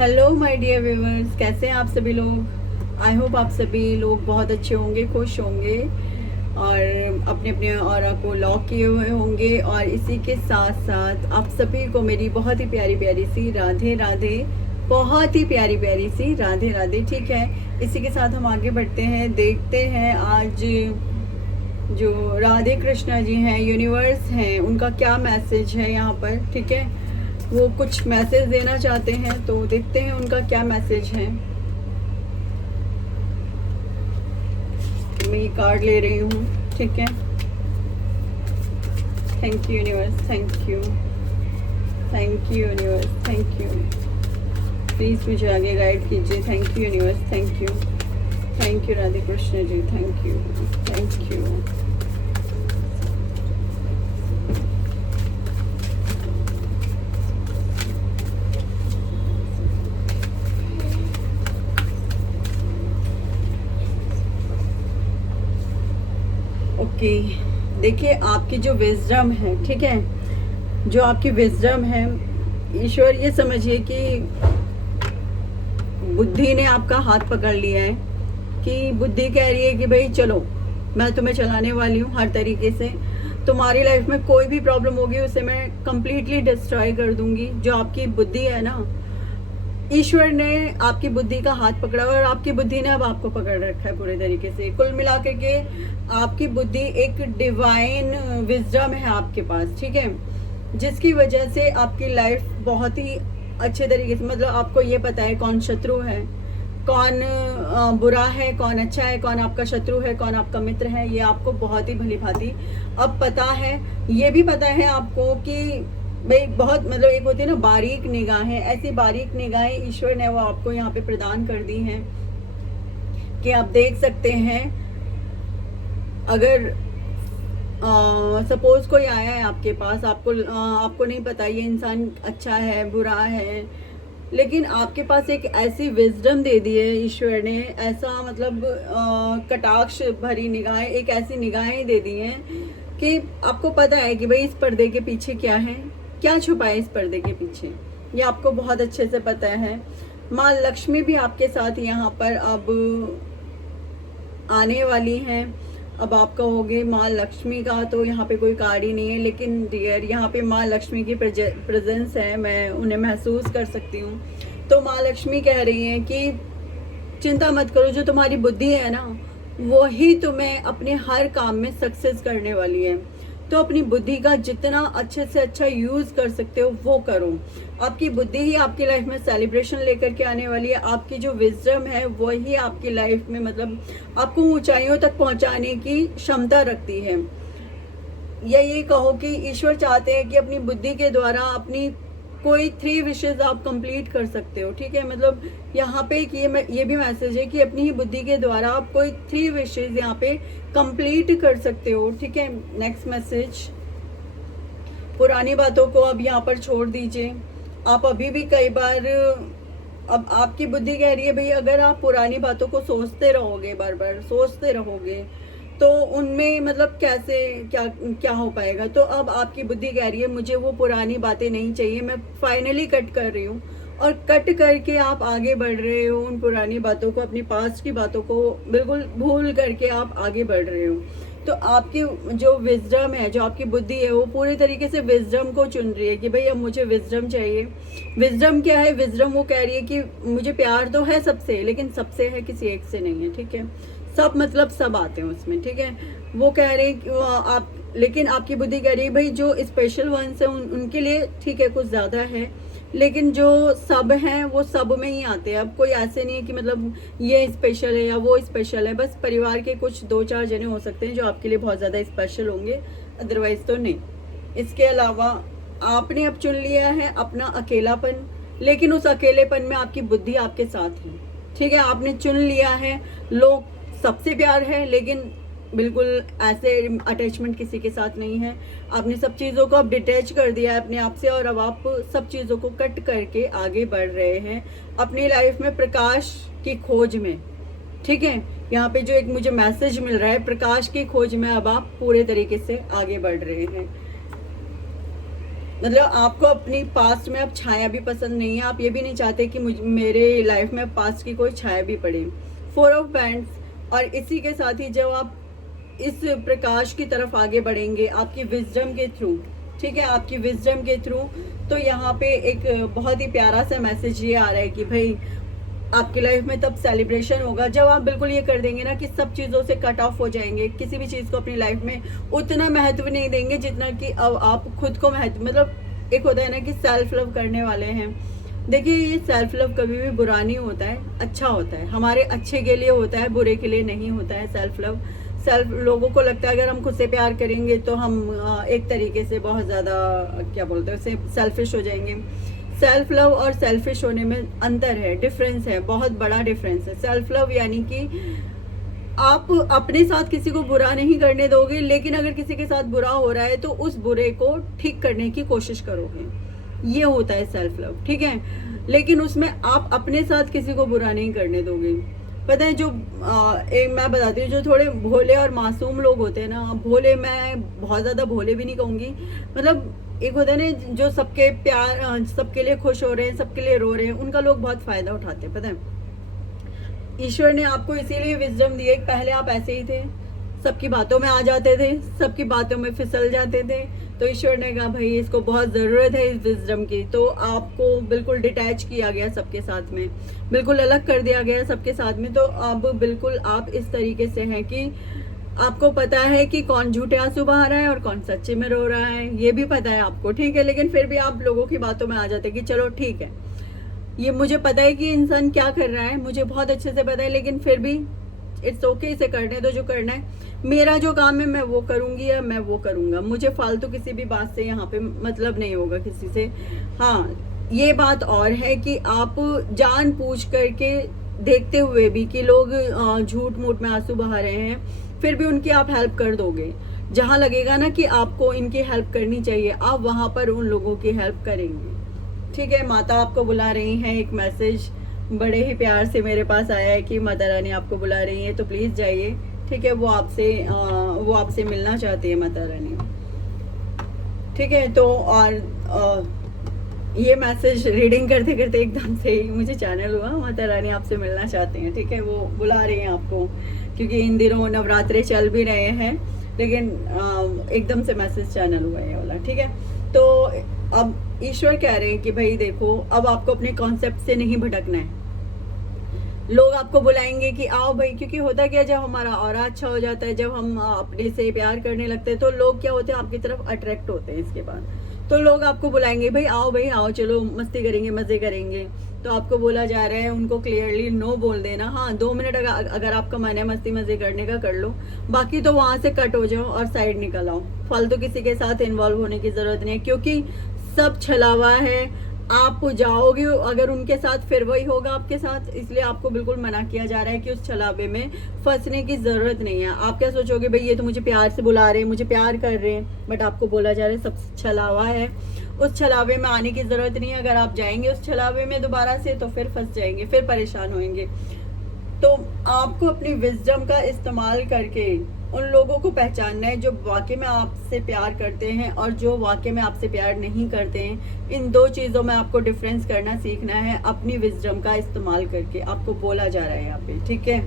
Hello my dear viewers, कैसे हैं आप सभी लोग। आई होप आप सभी लोग बहुत अच्छे होंगे, खुश होंगे और अपने अपने ऑरा को लॉक किए हुए होंगे। और इसी के साथ साथ आप सभी को मेरी बहुत ही प्यारी प्यारी सी राधे राधे, बहुत ही प्यारी प्यारी सी राधे राधे। ठीक है, इसी के साथ हम आगे बढ़ते हैं, देखते हैं आज जो राधे कृष्णा जी हैं, यूनिवर्स हैं, उनका क्या मैसेज है यहाँ पर। ठीक है, वो कुछ मैसेज देना चाहते हैं, तो देखते हैं उनका क्या मैसेज है। मैं ये कार्ड ले रही हूँ। ठीक है, thank you universe, thank you, thank you universe, thank you. Please मुझे आगे गाइड कीजिए। Thank you universe, thank you, thank you Radhe Krishna ji, thank you, thank you. Okay, देखिए आपकी जो विजडम है, ठीक है, जो आपकी विजडम है, ईश्वर ये समझिए कि बुद्धि ने आपका हाथ पकड़ लिया है कि बुद्धि कह रही है कि भाई चलो, मैं तुम्हें चलाने वाली हूँ हर तरीके से। तुम्हारी लाइफ में कोई भी प्रॉब्लम होगी उसे मैं कंप्लीटली डिस्ट्रॉय कर दूंगी। जो आपकी बुद्धि है ना, ईश्वर ने आपकी बुद्धि का हाथ पकड़ा और आपकी बुद्धि ने अब आपको पकड़ रखा है पूरे तरीके से। कुल मिलाकर के आपकी बुद्धि एक डिवाइन विजडम है आपके पास, ठीक है, जिसकी वजह से आपकी लाइफ बहुत ही अच्छे तरीके से, मतलब आपको ये पता है कौन शत्रु है, कौन बुरा है, कौन अच्छा है, कौन आपका शत्रु है, कौन आपका मित्र है, ये आपको बहुत ही भली भांति अब पता है। ये भी पता है आपको कि भाई बहुत, मतलब एक होती है ना बारीक निगाहें, ऐसी बारीक निगाहें ईश्वर ने वो आपको यहाँ पे प्रदान कर दी हैं कि आप देख सकते हैं। अगर सपोज कोई आया है आपके पास, आपको नहीं पता ये इंसान अच्छा है बुरा है, लेकिन आपके पास एक ऐसी विजडम दे दी है ईश्वर ने, ऐसा मतलब कटाक्ष भरी निगाहें, एक ऐसी निगाहें दे दी हैं कि आपको पता है कि भाई इस पर्दे के पीछे क्या है, क्या छुपा है इस पर्दे के पीछे, ये आपको बहुत अच्छे से पता है। माँ लक्ष्मी भी आपके साथ यहाँ पर अब आने वाली हैं। अब आप कहोगे माँ लक्ष्मी का तो यहाँ पे कोई कार्ड ही नहीं है, लेकिन डियर यहाँ पे माँ लक्ष्मी की प्रेजेंस है, मैं उन्हें महसूस कर सकती हूँ। तो माँ लक्ष्मी कह रही हैं कि चिंता मत करो, जो तुम्हारी बुद्धि है ना वो ही तुम्हें अपने हर काम में सक्सेस करने वाली है। तो अपनी बुद्धि का जितना अच्छे से अच्छा यूज कर सकते हो वो करो। आपकी बुद्धि ही आपकी लाइफ में सेलिब्रेशन लेकर के आने वाली है। आपकी जो विजडम है वही आपकी लाइफ में मतलब आपको ऊंचाइयों तक पहुंचाने की क्षमता रखती है। या ये कहो कि ईश्वर चाहते हैं कि अपनी बुद्धि के द्वारा अपनी कोई 3 विशेज आप कंप्लीट कर सकते हो। ठीक है, मतलब यहाँ पे एक ये भी मैसेज है कि अपनी ही बुद्धि के द्वारा आप कोई 3 विशेज यहाँ पे कंप्लीट कर सकते हो। ठीक है, नेक्स्ट मैसेज, पुरानी बातों को अब यहाँ पर छोड़ दीजिए। आप अभी भी कई बार, अब आपकी बुद्धि कह रही है भाई अगर आप पुरानी बातों को सोचते रहोगे, बार बार सोचते रहोगे, तो उनमें मतलब कैसे क्या क्या हो पाएगा। तो अब आपकी बुद्धि कह रही है मुझे वो पुरानी बातें नहीं चाहिए, मैं फाइनली कट कर रही हूँ। और कट करके आप आगे बढ़ रहे हो, उन पुरानी बातों को, अपनी पास्ट की बातों को बिल्कुल भूल करके आप आगे बढ़ रहे हो। तो आपकी जो विजडम है, जो आपकी बुद्धि है, वो पूरी तरीके से विजडम को चुन रही है कि भाई अब मुझे विजडम चाहिए। विजडम क्या है? विजडम वो कह रही है कि मुझे प्यार तो है सबसे, लेकिन सबसे है किसी एक से नहीं है। ठीक है, सब मतलब सब आते हैं उसमें। ठीक है, वो कह रहे हैं कि आप, लेकिन आपकी बुद्धि कह रही है भाई जो स्पेशल वंस है उनके लिए ठीक है कुछ ज़्यादा है, लेकिन जो सब हैं वो सब में ही आते हैं। अब कोई ऐसे नहीं है कि मतलब ये स्पेशल है या वो स्पेशल है, बस परिवार के कुछ 2-4 जने हो सकते हैं जो आपके लिए बहुत ज़्यादा स्पेशल होंगे, अदरवाइज तो नहीं। इसके अलावा आपने अब चुन लिया है अपना अकेलापन, लेकिन उस अकेलेपन में आपकी बुद्धि आपके साथ है। ठीक है, आपने चुन लिया है, लोग सबसे प्यार है, लेकिन बिल्कुल ऐसे अटैचमेंट किसी के साथ नहीं है। आपने सब चीज़ों को अब डिटैच कर दिया है अपने आप से, और अब आप सब चीज़ों को कट करके आगे बढ़ रहे हैं अपनी लाइफ में प्रकाश की खोज में। ठीक है, यहाँ पे जो एक मुझे मैसेज मिल रहा है, प्रकाश की खोज में अब आप पूरे तरीके से आगे बढ़ रहे हैं। मतलब आपको अपनी पास्ट में अब छाया भी पसंद नहीं है, आप ये भी नहीं चाहते कि मेरे लाइफ में पास्ट की कोई छाया भी पड़े। 4 ऑफ पैंट्स। और इसी के साथ ही जब आप इस प्रकाश की तरफ आगे बढ़ेंगे आपकी विजडम के थ्रू, ठीक है, आपकी विजडम के थ्रू, तो यहाँ पे एक बहुत ही प्यारा सा मैसेज ये आ रहा है कि भाई आपकी लाइफ में तब सेलिब्रेशन होगा जब आप बिल्कुल ये कर देंगे ना कि सब चीज़ों से कट ऑफ हो जाएंगे, किसी भी चीज़ को अपनी लाइफ में उतना महत्व नहीं देंगे जितना कि अब आप खुद को महत्व, मतलब एक होता है ना कि सेल्फ लव करने वाले हैं। देखिए ये सेल्फ लव कभी भी बुरा नहीं होता है, अच्छा होता है, हमारे अच्छे के लिए होता है, बुरे के लिए नहीं होता है सेल्फ लव। लोगों को लगता है अगर हम खुद से प्यार करेंगे तो हम एक तरीके से बहुत ज़्यादा क्या बोलते हैं उसे सेल्फिश हो जाएंगे। सेल्फ लव और सेल्फिश होने में अंतर है, डिफरेंस है, बहुत बड़ा डिफरेंस है। सेल्फ लव यानी कि आप अपने साथ किसी को बुरा नहीं करने दोगे, लेकिन अगर किसी के साथ बुरा हो रहा है तो उस बुरे को ठीक करने की कोशिश करोगे, ये होता है सेल्फ लव, ठीक है। लेकिन उसमें आप अपने साथ किसी को बुरा नहीं करने दोगे। पता है जो एक मैं बताती हूँ, जो थोड़े भोले और मासूम लोग होते हैं ना, भोले, मैं बहुत ज़्यादा भोले भी नहीं कहूँगी, मतलब एक होता है ना जो सबके प्यार, सबके लिए खुश हो रहे हैं, सबके लिए रो रहे हैं, उनका लोग बहुत फ़ायदा उठाते हैं। पता है ईश्वर ने आपको इसीलिए विजडम दी है। पहले आप ऐसे ही थे, सबकी बातों में आ जाते थे, सबकी बातों में फिसल जाते थे, तो ईश्वर ने कहा भाई इसको बहुत ज़रूरत है इस विजडम की, तो आपको बिल्कुल डिटैच किया गया सबके साथ में, बिल्कुल अलग कर दिया गया सबके साथ में। तो अब बिल्कुल आप इस तरीके से हैं कि आपको पता है कि कौन झूठे आंसू बहा रहा है और कौन सच्चे में रो रहा है, ये भी पता है आपको, ठीक है। लेकिन फिर भी आप लोगों की बातों में आ जाते हैं कि चलो ठीक है, ये मुझे पता है कि इंसान क्या कर रहा है, मुझे बहुत अच्छे से पता है, लेकिन फिर भी इट्स ओके, इसे करने दो जो करना है, मेरा जो काम है मैं वो करूँगी या मैं वो करूँगा, मुझे फालतू किसी भी बात से यहाँ पे मतलब नहीं होगा किसी से। हाँ ये बात और है कि आप जान पूछ करके देखते हुए भी कि लोग झूठ मूठ में आंसू बहा रहे हैं, फिर भी उनकी आप हेल्प कर दोगे। जहाँ लगेगा ना कि आपको इनकी हेल्प करनी चाहिए, आप वहाँ पर उन लोगों की हेल्प करेंगे, ठीक है। माता आपको बुला रही हैं, एक मैसेज बड़े ही प्यार से मेरे पास आया है कि माता रानी आपको बुला रही है, तो प्लीज़ जाइए, ठीक है। वो आपसे मिलना चाहती है माता रानी, ठीक है। तो और ये मैसेज रीडिंग करते करते एकदम से ही मुझे चैनल हुआ, माता रानी आपसे मिलना चाहती हैं, ठीक है, वो बुला रही हैं आपको, क्योंकि इन दिनों नवरात्रे चल भी रहे हैं, लेकिन एकदम से मैसेज चैनल हुआ ये वाला, ठीक है। तो अब ईश्वर कह रहे हैं कि भाई देखो अब आपको अपने कॉन्सेप्ट से नहीं भटकना है। लोग आपको बुलाएंगे कि आओ भाई, क्योंकि होता क्या, जब हमारा ऑरा अच्छा हो जाता है, जब हम अपने से प्यार करने लगते हैं, तो लोग क्या होते हैं आपकी तरफ अट्रैक्ट होते हैं। इसके बाद तो लोग आपको बुलाएंगे, भाई आओ चलो मस्ती करेंगे, मज़े करेंगे, तो आपको बोला जा रहा है उनको क्लियरली नो बोल देना। हाँ 2 मिनट अगर आपका मन है मस्ती मज़े करने का कर लो, बाकी तो वहाँ से कट हो जाओ और साइड निकल आओ, फालतू किसी के साथ इन्वॉल्व होने की ज़रूरत नहीं है, क्योंकि सब छलावा है। आप जाओगे अगर उनके साथ फिर वही होगा आपके साथ, इसलिए आपको बिल्कुल मना किया जा रहा है कि उस छलावे में फंसने की ज़रूरत नहीं है। आप क्या सोचोगे भाई ये तो मुझे प्यार से बुला रहे हैं, मुझे प्यार कर रहे हैं, बट आपको बोला जा रहा है सब छलावा है, उस छलावे में आने की ज़रूरत नहीं है। अगर आप जाएंगे उस छलावे में दोबारा से तो फिर फंस जाएंगे, फिर परेशान होंगे। तो आपको अपनी विजडम का इस्तेमाल करके उन लोगों को पहचानना है जो वाकई में आपसे प्यार करते हैं और जो वाकई में आपसे प्यार नहीं करते हैं। इन 2 चीज़ों में आपको डिफरेंस करना सीखना है अपनी विजडम का इस्तेमाल करके, आपको बोला जा रहा है यहाँ पे, ठीक है।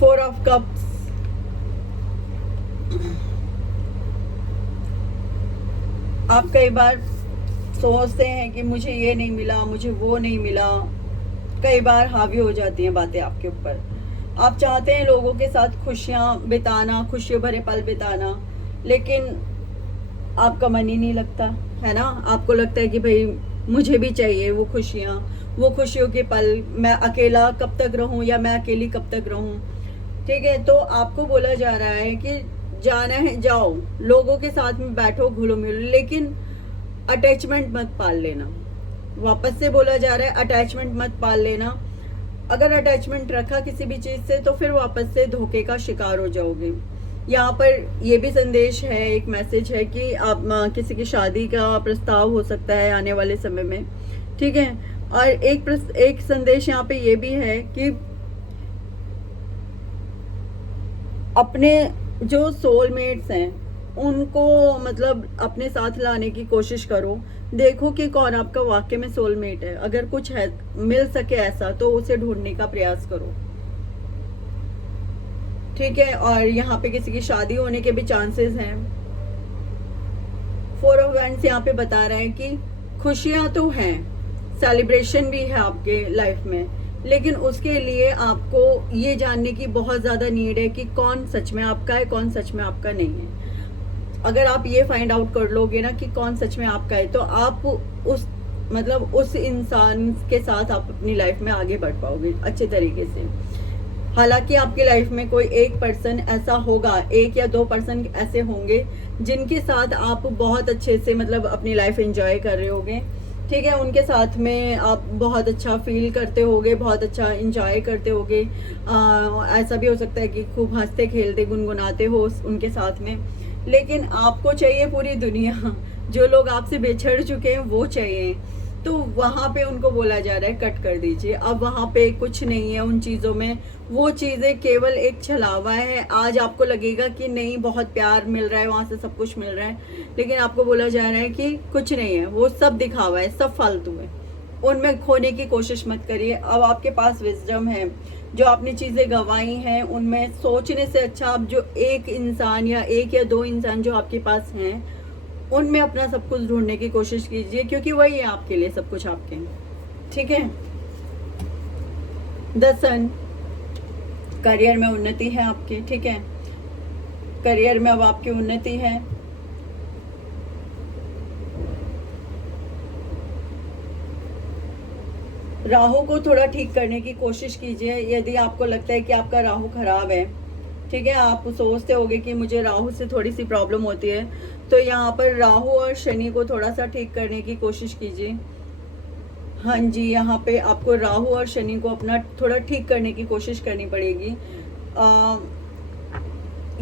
4 ऑफ कप्स, आप कई बार सोचते हैं कि मुझे ये नहीं मिला, मुझे वो नहीं मिला, कई बार हावी हो जाती हैं बातें आपके ऊपर। आप चाहते हैं लोगों के साथ खुशियाँ बिताना, खुशियों भरे पल बिताना, लेकिन आपका मन ही नहीं लगता है ना। आपको लगता है कि भाई मुझे भी चाहिए वो खुशियाँ, वो खुशियों के पल, मैं अकेला कब तक रहूँ या मैं अकेली कब तक रहूँ, ठीक है। तो आपको बोला जा रहा है कि जाना है जाओ, लोगों के साथ में बैठो, घुलो मिलो, लेकिन अटैचमेंट मत पाल लेना। वापस से बोला जा रहा है अटैचमेंट मत पाल लेना। अगर अटैचमेंट रखा किसी भी चीज़ से तो फिर वापस से धोखे का शिकार हो जाओगे। यहाँ पर ये भी संदेश है, एक मैसेज है कि आप किसी की शादी का प्रस्ताव हो सकता है आने वाले समय में, ठीक है। और एक संदेश यहाँ पे ये भी है कि अपने जो सोलमेट्स हैं उनको मतलब अपने साथ लाने की कोशिश करो। देखो कि कौन आपका वाकई में सोलमेट है। अगर कुछ है मिल सके ऐसा तो उसे ढूंढने का प्रयास करो, ठीक है। और यहाँ पे किसी की शादी होने के भी चांसेस हैं। 4 ऑफ वैंड्स यहाँ पे बता रहे हैं कि खुशियाँ तो हैं, सेलिब्रेशन भी है आपके लाइफ में, लेकिन उसके लिए आपको ये जानने की बहुत ज़्यादा नीड है कि कौन सच में आपका है, कौन सच में आपका नहीं है। अगर आप ये फाइंड आउट कर लोगे ना कि कौन सच में आपका है, तो आप उस मतलब उस इंसान के साथ आप अपनी लाइफ में आगे बढ़ पाओगे अच्छे तरीके से। हालांकि आपकी लाइफ में कोई एक पर्सन ऐसा होगा, 1 या 2 पर्सन ऐसे होंगे जिनके साथ आप बहुत अच्छे से मतलब अपनी लाइफ एंजॉय कर रहे होगे, ठीक है। उनके साथ में आप बहुत अच्छा फील करते होगे, बहुत अच्छा एंजॉय करते होगे। ऐसा भी हो सकता है कि खूब हंसते खेलते गुनगुनाते हो उनके साथ में। लेकिन आपको चाहिए पूरी दुनिया, जो लोग आपसे बिछड़ चुके हैं वो चाहिए। तो वहाँ पे उनको बोला जा रहा है कट कर दीजिए। अब वहाँ पे कुछ नहीं है उन चीज़ों में, वो चीज़ें केवल एक छलावा है। आज आपको लगेगा कि नहीं बहुत प्यार मिल रहा है, वहाँ से सब कुछ मिल रहा है, लेकिन आपको बोला जा रहा है कि कुछ नहीं है, वो सब दिखावा है, सब फालतू है। उनमें खोने की कोशिश मत करिए। अब आपके पास विजडम है, जो आपने चीज़ें गंवाई हैं उनमें सोचने से अच्छा आप जो एक इंसान या 1 या 2 इंसान जो आपके पास हैं उनमें अपना सब कुछ ढूंढने की कोशिश कीजिए, क्योंकि वही है आपके लिए सब कुछ आपके, ठीक है। 10 सन, करियर में उन्नति है आपकी, ठीक है। करियर में अब आपकी उन्नति है। राहु को थोड़ा ठीक करने की कोशिश कीजिए यदि आपको लगता है कि आपका राहु खराब है, ठीक है। आप सोचते होगे कि मुझे राहु से थोड़ी सी प्रॉब्लम होती है, तो यहाँ पर राहु और शनि को थोड़ा सा ठीक करने की कोशिश कीजिए। हाँ जी, यहाँ पे आपको राहु और शनि को अपना थोड़ा ठीक करने की कोशिश करनी पड़ेगी।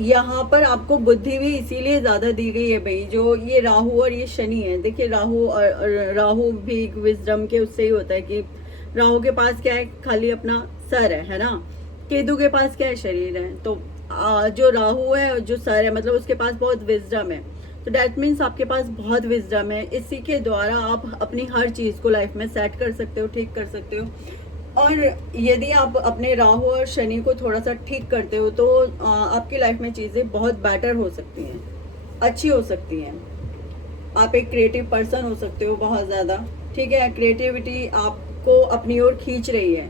यहाँ पर आपको बुद्धि भी इसीलिए ज़्यादा दी गई है भाई, जो ये राहु और ये शनि है। देखिए राहु और राहु भी विजडम के उससे ही होता है कि राहु के पास क्या है, खाली अपना सर है ना। केतु के पास क्या है, शरीर है। तो जो राहु है, जो सर है, मतलब उसके पास बहुत विजडम है। तो डैट मीन्स आपके पास बहुत विजडम है। इसी के द्वारा आप अपनी हर चीज़ को लाइफ में सेट कर सकते हो, ठीक कर सकते हो। और यदि आप अपने राहु और शनि को थोड़ा सा ठीक करते हो तो आपकी लाइफ में चीज़ें बहुत बेटर हो सकती हैं, अच्छी हो सकती हैं। आप एक क्रिएटिव पर्सन हो सकते हो बहुत ज़्यादा, ठीक है। क्रिएटिविटी आपको अपनी ओर खींच रही है,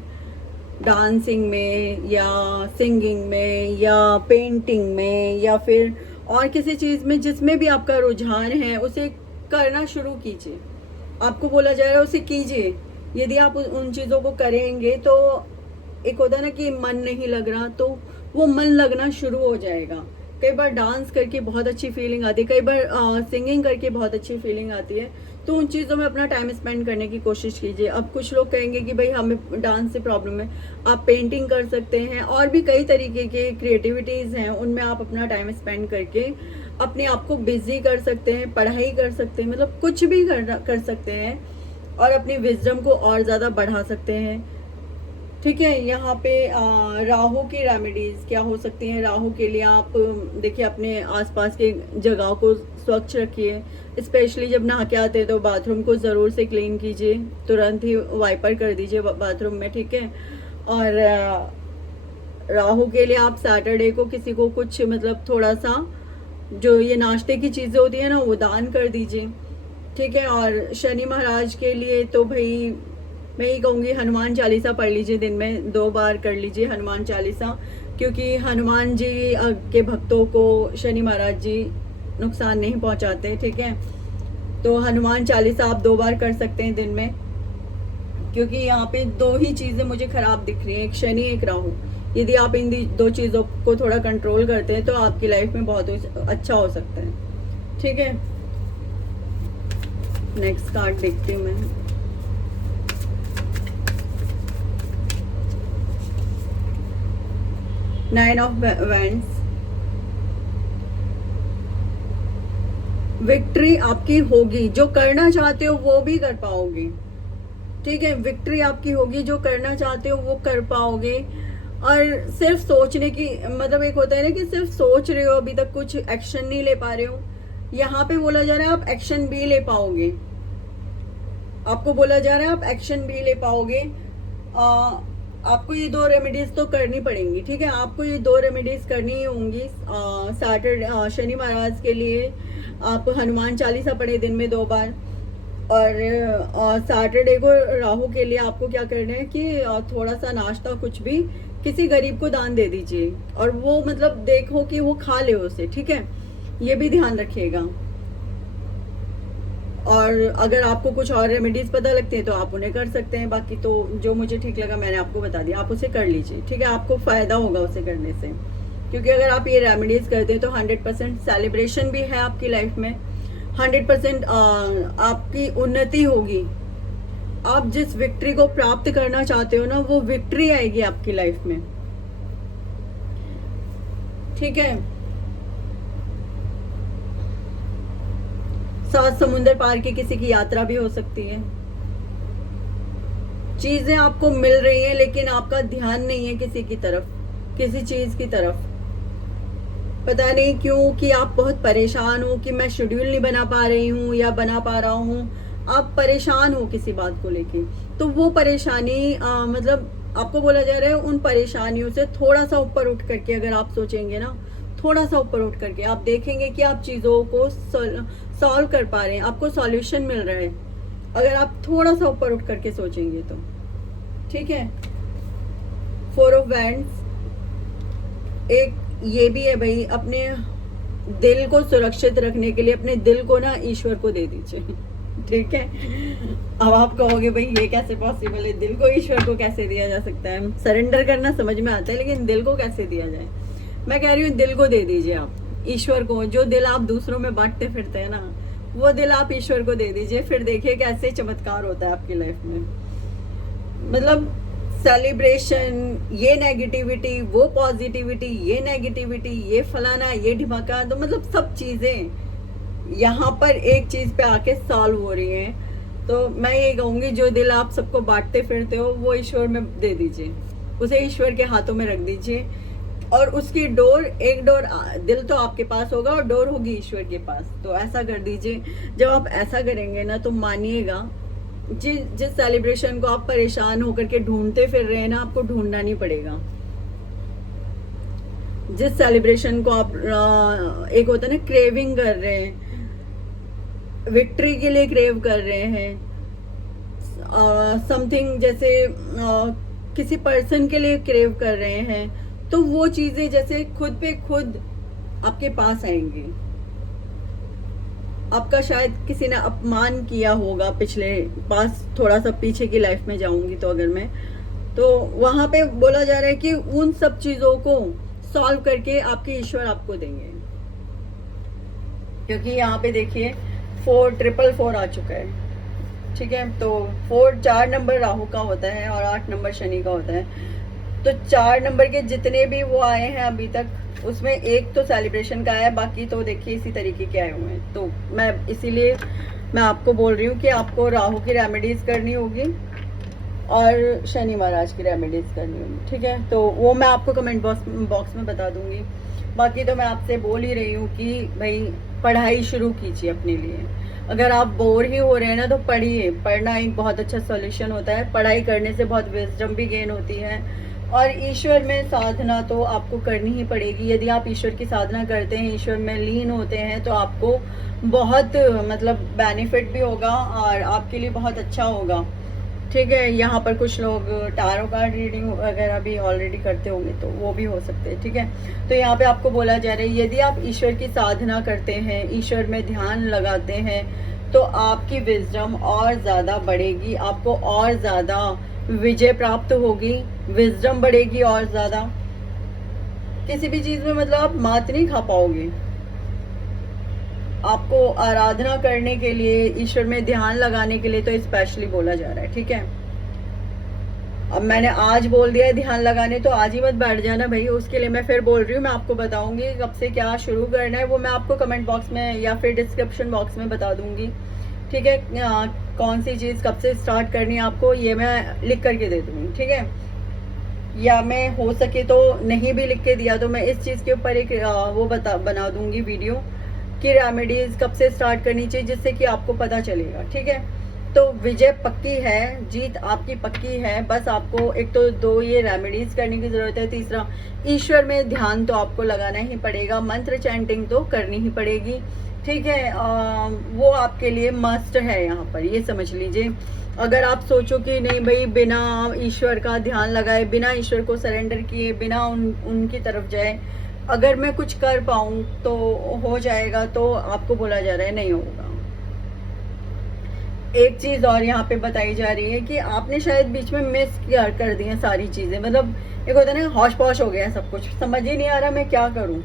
डांसिंग में या सिंगिंग में या पेंटिंग में या फिर और किसी चीज़ में, जिसमें भी आपका रुझान है उसे करना शुरू कीजिए। आपको बोला जा रहा है उसे कीजिए। यदि आप उन चीज़ों को करेंगे तो एक होता है ना कि मन नहीं लग रहा, तो वो मन लगना शुरू हो जाएगा। कई बार डांस करके बहुत अच्छी फीलिंग आती है, कई बार सिंगिंग करके बहुत अच्छी फीलिंग आती है। तो उन चीज़ों में अपना टाइम स्पेंड करने की कोशिश कीजिए। अब कुछ लोग कहेंगे कि भाई हमें डांस से प्रॉब्लम है, आप पेंटिंग कर सकते हैं, और भी कई तरीके के क्रिएटिविटीज़ हैं, उनमें आप अपना टाइम स्पेंड करके अपने आप को बिजी कर सकते हैं, पढ़ाई कर सकते हैं, मतलब कुछ भी कर सकते हैं और अपनी विजडम को और ज़्यादा बढ़ा सकते हैं, ठीक है। यहाँ पे राहु की रेमेडीज़ क्या हो सकती हैं। राहु के लिए आप देखिए अपने आसपास के जगह को स्वच्छ रखिए, स्पेशली जब नहा के आते हैं तो बाथरूम को ज़रूर से क्लीन कीजिए, तुरंत ही वाइपर कर दीजिए बाथरूम में, ठीक है। और राहु के लिए आप सैटरडे को किसी को कुछ मतलब थोड़ा सा जो ये नाश्ते की चीज़ें होती है ना, वो दान कर दीजिए, ठीक है। और शनि महाराज के लिए तो भाई मैं ये कहूँगी हनुमान चालीसा पढ़ लीजिए, दिन में 2 बार कर लीजिए हनुमान चालीसा, क्योंकि हनुमान जी के भक्तों को शनि महाराज जी नुकसान नहीं पहुँचाते, ठीक है। तो हनुमान चालीसा आप 2 बार कर सकते हैं दिन में, क्योंकि यहाँ पे 2 ही चीज़ें मुझे ख़राब दिख रही हैं, एक शनि एक राहु। यदि आप इन 2 चीज़ों को थोड़ा कंट्रोल करते हैं तो आपकी लाइफ में बहुत अच्छा हो सकता है, ठीक है। नेक्स्ट कार्ड देखती हूँ मैं। Nine of wands. विक्ट्री आपकी होगी, जो करना चाहते हो वो भी कर पाओगे, ठीक है। विक्ट्री आपकी होगी, जो करना चाहते हो वो कर पाओगे। और सिर्फ सोचने की मतलब एक होता है ना कि सिर्फ सोच रहे हो, अभी तक कुछ एक्शन नहीं ले पा रहे हो। यहाँ पे बोला जा रहा है आप एक्शन भी ले पाओगे। आपको बोला जा रहा है आप एक्शन भी ले पाओगे। आपको ये 2 रेमेडीज तो करनी पड़ेंगी, ठीक है। आपको ये 2 रेमेडीज करनी ही होंगी। सैटरडे शनि महाराज के लिए आप हनुमान चालीसा पढ़े दिन में 2 बार। और सैटरडे को राहु के लिए आपको क्या करना है कि थोड़ा सा नाश्ता कुछ भी किसी गरीब को दान दे दीजिए, और वो मतलब देखो कि वो खा ले उसे, ठीक है। ये भी ध्यान रखिएगा। और अगर आपको कुछ और रेमेडीज पता लगती हैं तो आप उन्हें कर सकते हैं, बाकी तो जो मुझे ठीक लगा मैंने आपको बता दिया, आप उसे कर लीजिए, ठीक है। आपको फायदा होगा उसे करने से, क्योंकि अगर आप ये रेमेडीज करते हैं तो 100% सेलिब्रेशन भी है आपकी लाइफ में, 100% आपकी उन्नति होगी। आप जिस विक्ट्री को प्राप्त करना चाहते हो ना, वो विक्ट्री आएगी आपकी लाइफ में, ठीक है। 7 समुंदर पार की किसी की यात्रा भी हो सकती है। चीजें आपको मिल रही हैं लेकिन आपका ध्यान नहीं है किसी की तरफ, किसी चीज की तरफ। पता नहीं क्यों कि आप बहुत परेशान हो कि मैं शेड्यूल नहीं बना पा रही हूँ या बना पा रहा हूँ। आप परेशान हो किसी बात को लेके, तो वो परेशानी मतलब आपको बोला जा रहा है उन परेशानियों से थोड़ा सा ऊपर उठ करके अगर आप सोचेंगे ना, थोड़ा सा ऊपर उठ करके आप देखेंगे कि आप चीज़ों को सॉल्व कर पा रहे हैं, आपको सॉल्यूशन मिल रहा है अगर आप थोड़ा सा ऊपर उठ करके सोचेंगे तो, ठीक है। 4 ऑफ वैंड्स, एक ये भी है भाई, अपने दिल को सुरक्षित रखने के लिए अपने दिल को ना ईश्वर को दे दीजिए, ठीक है। अब आप कहोगे भाई ये कैसे पॉसिबल है, दिल को ईश्वर को कैसे दिया जा सकता है। सरेंडर करना समझ में आता है लेकिन दिल को कैसे दिया जाए। मैं कह रही हूँ दिल को दे दीजिए आप ईश्वर को। जो दिल आप दूसरों में बांटते फिरते हैं ना, वो दिल आप ईश्वर को दे दीजिए, फिर देखिए कैसे चमत्कार होता है आपकी लाइफ में। मतलब सेलिब्रेशन, ये नेगेटिविटी, वो पॉजिटिविटी, ये नेगेटिविटी, ये फलाना, ये ढिमाका, तो मतलब सब चीजें यहाँ पर एक चीज पे आके सॉल्व हो रही हैं। तो मैं ये कहूंगी जो दिल आप सबको बांटते फिरते हो वो ईश्वर में दे दीजिए, उसे ईश्वर के हाथों में रख दीजिए, और उसकी डोर, एक डोर दिल तो आपके पास होगा और डोर होगी ईश्वर के पास। तो ऐसा कर दीजिए। जब आप ऐसा करेंगे ना तो मानिएगा, जिस सेलिब्रेशन को आप परेशान होकर के ढूंढते फिर रहे हैं ना, आपको ढूंढना नहीं पड़ेगा। जिस सेलिब्रेशन को आप एक होता है ना क्रेविंग कर रहे हैं, विक्ट्री के लिए क्रेव कर रहे हैं, समथिंग जैसे किसी पर्सन के लिए क्रेव कर रहे हैं, तो वो चीजें जैसे खुद पे खुद आपके पास आएंगी। आपका शायद किसी ने अपमान किया होगा पिछले पास, थोड़ा सा पीछे की लाइफ में जाऊंगी तो अगर मैं, तो वहां पे बोला जा रहा है कि उन सब चीजों को सॉल्व करके आपके ईश्वर आपको देंगे। क्योंकि यहाँ पे देखिए 444 आ चुका है, ठीक है। तो 4 नंबर राहु का होता है और 8 नंबर शनि का होता है। तो 4 नंबर के जितने भी वो आए हैं अभी तक, उसमें एक तो सेलिब्रेशन का है, बाकी तो देखिए इसी तरीके के आए हुए हैं। तो मैं इसीलिए मैं आपको बोल रही हूँ कि आपको राहु की रेमेडीज करनी होगी और शनि महाराज की रेमेडीज करनी होगी, ठीक है। तो वो मैं आपको कमेंट बॉक्स में बता दूंगी। बाकी तो मैं आपसे बोल ही रही हूँ कि भाई पढ़ाई शुरू कीजिए अपने लिए। अगर आप बोर ही हो रहे हैं ना तो पढ़िए। पढ़ना एक बहुत अच्छा सॉल्यूशन होता है। पढ़ाई करने से बहुत विजडम भी गेन होती है, और ईश्वर में साधना तो आपको करनी ही पड़ेगी। यदि आप ईश्वर की साधना करते हैं, ईश्वर में लीन होते हैं, तो आपको बहुत मतलब बेनिफिट भी होगा और आपके लिए बहुत अच्छा होगा, ठीक है। यहाँ पर कुछ लोग टारो कार्ड रीडिंग वगैरह भी ऑलरेडी करते होंगे, तो वो भी हो सकते हैं, ठीक है। तो यहाँ पे आपको बोला जा रहा है यदि आप ईश्वर की साधना करते हैं, ईश्वर में ध्यान लगाते हैं, तो आपकी विजडम और ज़्यादा बढ़ेगी, आपको और ज़्यादा विजय प्राप्त होगी, विजडम बढ़ेगी और ज़्यादा। किसी भी चीज़ में मतलब आप मात नहीं खा पाओगे। आपको आराधना करने के लिए, ईश्वर में ध्यान लगाने के लिए तो स्पेशली बोला जा रहा है, ठीक है। अब मैंने आज बोल दिया है ध्यान लगाने, तो आज ही मत बैठ जाना भाई। उसके लिए मैं फिर बोल रही हूँ, मैं आपको बताऊंगी कब से क्या शुरू करना है, वो मैं आपको कमेंट बॉक्स में या फिर डिस्क्रिप्शन बॉक्स में बता दूंगी, ठीक है। कौन सी चीज़ कब से स्टार्ट करनी है आपको, ये मैं लिख करके दे दूंगी, ठीक है। या मैं हो सके तो नहीं भी लिख के दिया तो मैं इस चीज़ के ऊपर एक वो बना दूंगी वीडियो कि रेमेडीज कब से स्टार्ट करनी चाहिए, जिससे कि आपको पता चलेगा। ठीक है, तो विजय पक्की है, जीत आपकी पक्की है। बस आपको एक तो 2 ये रेमेडीज करने की जरूरत है। तीसरा, ईश्वर में ध्यान तो आपको लगाना ही पड़ेगा, मंत्र चैंटिंग तो करनी ही पड़ेगी। ठीक है, वो आपके लिए मस्ट है यहाँ पर, ये समझ लीजिए। अगर आप सोचो कि नहीं भाई बिना ईश्वर का ध्यान लगाए, बिना ईश्वर को सरेंडर किए, बिना उनकी तरफ जाए अगर मैं कुछ कर पाऊँ तो हो जाएगा, तो आपको बोला जा रहा है नहीं होगा। एक चीज और यहाँ पे बताई जा रही है कि आपने शायद बीच में मिस कर दी है सारी चीजें, मतलब एक होता है ना हौश पौश हो गया सब कुछ, समझ ही नहीं आ रहा मैं क्या करूँ।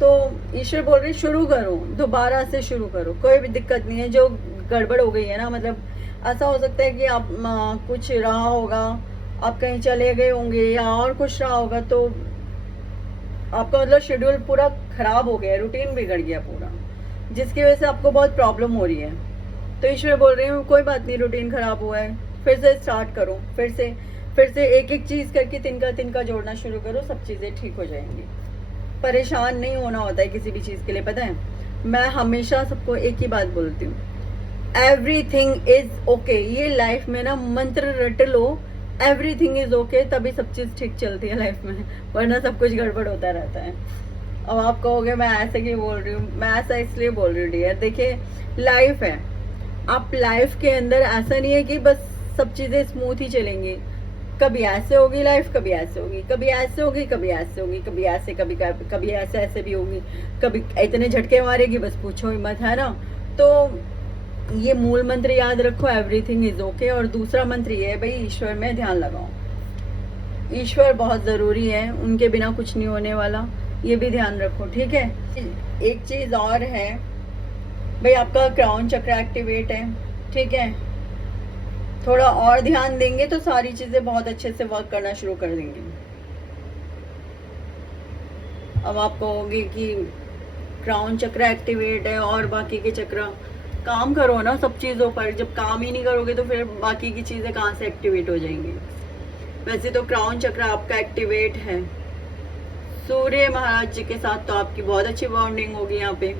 तो ईश्वर बोल रहे शुरू करो, दोबारा से शुरू करो, कोई भी दिक्कत नहीं है। जो गड़बड़ हो गई है ना, मतलब ऐसा हो सकता है कि आप कुछ रहा होगा, आप कहीं चले गए होंगे या और कुछ रहा होगा, तो आपका मतलब शेड्यूल पूरा खराब हो गया, रूटीन बिगड़ गया पूरा, जिसकी वजह से आपको बहुत प्रॉब्लम हो रही है। तो ईश्वर बोल रहे हैं कोई बात नहीं, रूटीन खराब हुआ है, फिर से स्टार्ट करो, फिर से एक एक चीज करके तिनका तिनका जोड़ना शुरू करो, सब चीजें ठीक हो जाएंगी। परेशान नहीं होना होता है किसी भी चीज के लिए, पता है। मैं हमेशा सबको एक ही बात बोलती हूँ, एवरीथिंग इज ओके। ये लाइफ में ना मंत्र रट लो, एवरीथिंग इज ओके, तभी सब चीज ठीक चलती है लाइफ में, वरना सब कुछ गड़बड़ होता रहता है। अब आप कहोगे मैं ऐसे क्यों बोल रही हूँ, मैं ऐसा इसलिए बोल रही हूँ डियर, देखिए लाइफ है, आप लाइफ के अंदर ऐसा नहीं है कि बस सब चीजें स्मूथ ही चलेंगी। कभी ऐसे होगी लाइफ, कभी ऐसे होगी, कभी ऐसे होगी, कभी ऐसे होगी, कभी ऐसे, कभी ऐसे ऐसे भी होगी, कभी इतने झटके मारेगी बस पूछो ही मत, है ना। तो ये मूल मंत्र याद रखो, एवरीथिंग इज ओके। और दूसरा मंत्र ये है भाई, ईश्वर में ध्यान लगाओ, ईश्वर बहुत जरूरी है, उनके बिना कुछ नहीं होने वाला, ये भी ध्यान रखो। ठीक है, एक चीज और है भाई, आपका क्राउन चक्र एक्टिवेट है। ठीक है, थोड़ा और ध्यान देंगे तो सारी चीजें बहुत अच्छे से वर्क करना शुरू कर देंगे। अब आप कहोगे कि क्राउन चक्र एक्टिवेट है और बाकी के चक्र, काम करो ना सब चीजों पर, जब काम ही नहीं करोगे तो फिर बाकी की चीजें कहाँ से एक्टिवेट हो जाएंगी। वैसे तो क्राउन चक्र आपका एक्टिवेट है, सूर्य महाराज जी के साथ तो आपकी बहुत अच्छी बॉन्डिंग होगी यहाँ पे।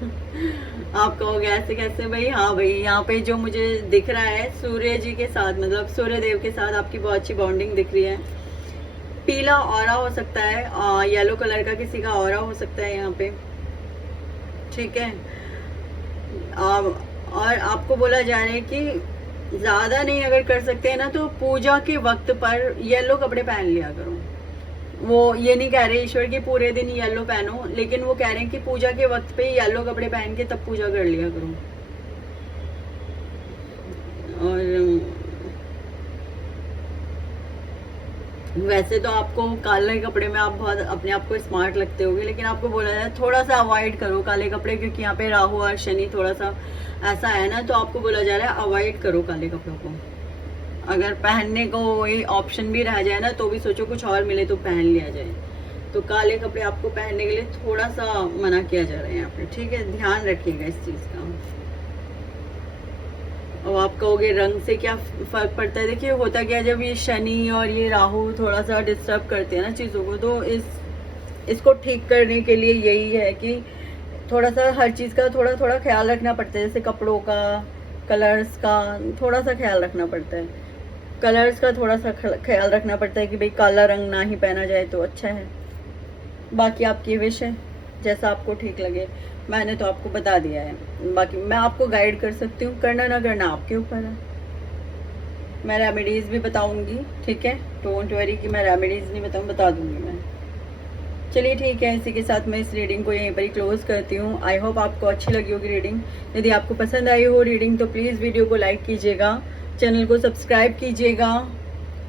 आप कहोगे ऐसे कैसे भाई, हाँ भाई, यहाँ पे जो मुझे दिख रहा है सूर्य जी के साथ, मतलब सूर्य देव के साथ आपकी बहुत अच्छी बॉन्डिंग दिख रही है। पीला ऑरा हो सकता है, येलो कलर का किसी का ऑरा हो सकता है यहाँ पे। ठीक है, और आपको बोला जा रहा है कि ज्यादा नहीं अगर कर सकते हैं ना तो पूजा के वक्त पर येलो कपड़े पहन लिया करो। वो ये नहीं कह रहे ईश्वर के पूरे दिन येलो पहनो, लेकिन वो कह रहे हैं कि पूजा के वक्त पे येलो कपड़े पहन के तब पूजा कर लिया करो। और वैसे तो आपको काले कपड़े में आप बहुत अपने आप को स्मार्ट लगते होगे, लेकिन आपको बोला जाए थोड़ा सा अवॉइड करो काले कपड़े, क्योंकि यहाँ पे राहु और शनि थोड़ा सा ऐसा है ना, तो आपको बोला जा रहा है अवॉइड करो काले कपड़ों को। अगर पहनने को वही ऑप्शन भी रह जाए ना तो भी सोचो कुछ और मिले तो पहन लिया जाए। तो काले कपड़े आपको पहनने के लिए थोड़ा सा मना किया जा रहा है यहाँ पे। ठीक है, ध्यान रखिएगा इस चीज का। और आप कहोगे रंग से क्या फर्क पड़ता है, देखिए होता क्या, जब ये शनि और ये राहु थोड़ा सा डिस्टर्ब करते हैं ना चीज़ों को, तो इसको ठीक करने के लिए यही है कि थोड़ा सा हर चीज़ का थोड़ा थोड़ा ख्याल रखना पड़ता है। जैसे कपड़ों का, कलर्स का थोड़ा सा ख्याल रखना पड़ता है, कलर्स का थोड़ा सा ख्याल रखना पड़ता है कि भाई काला रंग ना ही पहना जाए तो अच्छा है। बाकी आपकी विश है, जैसा आपको ठीक लगे। मैंने तो आपको बता दिया है, बाकी मैं आपको गाइड कर सकती हूँ, करना ना करना आपके ऊपर है। मैं रेमेडीज भी बताऊंगी, ठीक है, डोंट वरी कि मैं रेमेडीज नहीं बताऊँ, बता दूंगी मैं। चलिए ठीक है, इसी के साथ मैं इस रीडिंग को यहीं पर ही क्लोज करती हूँ। आई होप आपको अच्छी लगी होगी रीडिंग। यदि आपको पसंद आई हो रीडिंग तो प्लीज़ वीडियो को लाइक कीजिएगा, चैनल को सब्सक्राइब कीजिएगा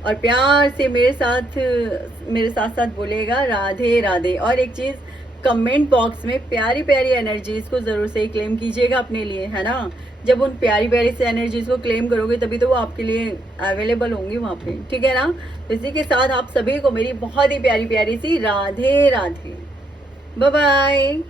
और प्यार से मेरे साथ साथ बोलिएगा राधे राधे। और एक चीज़, कमेंट बॉक्स में प्यारी प्यारी एनर्जीज को ज़रूर से क्लेम कीजिएगा अपने लिए, है ना। जब उन प्यारी प्यारी से एनर्जीज को क्लेम करोगे तभी तो वो आपके लिए अवेलेबल होंगी वहाँ पे, ठीक है ना। इसी के साथ आप सभी को मेरी बहुत ही प्यारी प्यारी सी राधे राधे, बाय बाय।